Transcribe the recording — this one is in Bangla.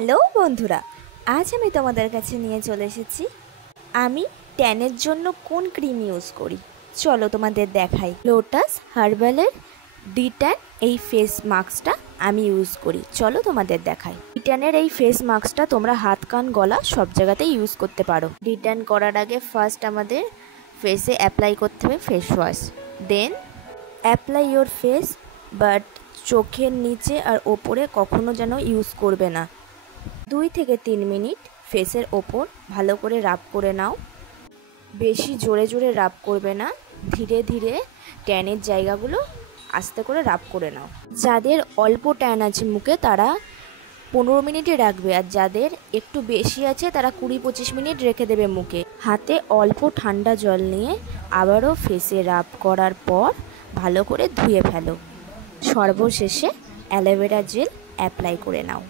হ্যালো বন্ধুরা, আজ আমি তোমাদের কাছে নিয়ে চলে এসেছি আমি ট্যানের জন্য কোন ক্রিম ইউজ করি। চলো তোমাদের দেখাই। লোটাস হার্বালের ডিট্যান এই ফেস মাস্কটা আমি ইউজ করি। চলো তোমাদের দেখাই। ডিট্যানের এই ফেস মাস্কটা তোমরা হাত কান গলা সব জায়গাতেই ইউজ করতে পারো। ডিট্যান করার আগে ফার্স্ট আমাদের ফেসে অ্যাপ্লাই করতে হবে face wash, then apply your face, but চোখের নিচে আর ওপরে কখনো যেন ইউজ করবে না। 2 থেকে 3 মিনিট ফেসের ওপর ভালো করে রাব করে নাও। বেশি জোরে জোরে রাব করবে না, ধীরে ধীরে ট্যানের জায়গাগুলো আস্তে করে রাব করে নাও। যাদের অল্প ট্যান আছে মুখে তারা 15 মিনিটে রাখবে, আর যাদের একটু বেশি আছে তারা 20-25 মিনিট রেখে দেবে মুখে। হাতে অল্প ঠান্ডা জল নিয়ে আবারও ফেসে রাব করার পর ভালো করে ধুয়ে ফেলো। সর্বশেষে অ্যালোভেরা জেল অ্যাপ্লাই করে নাও।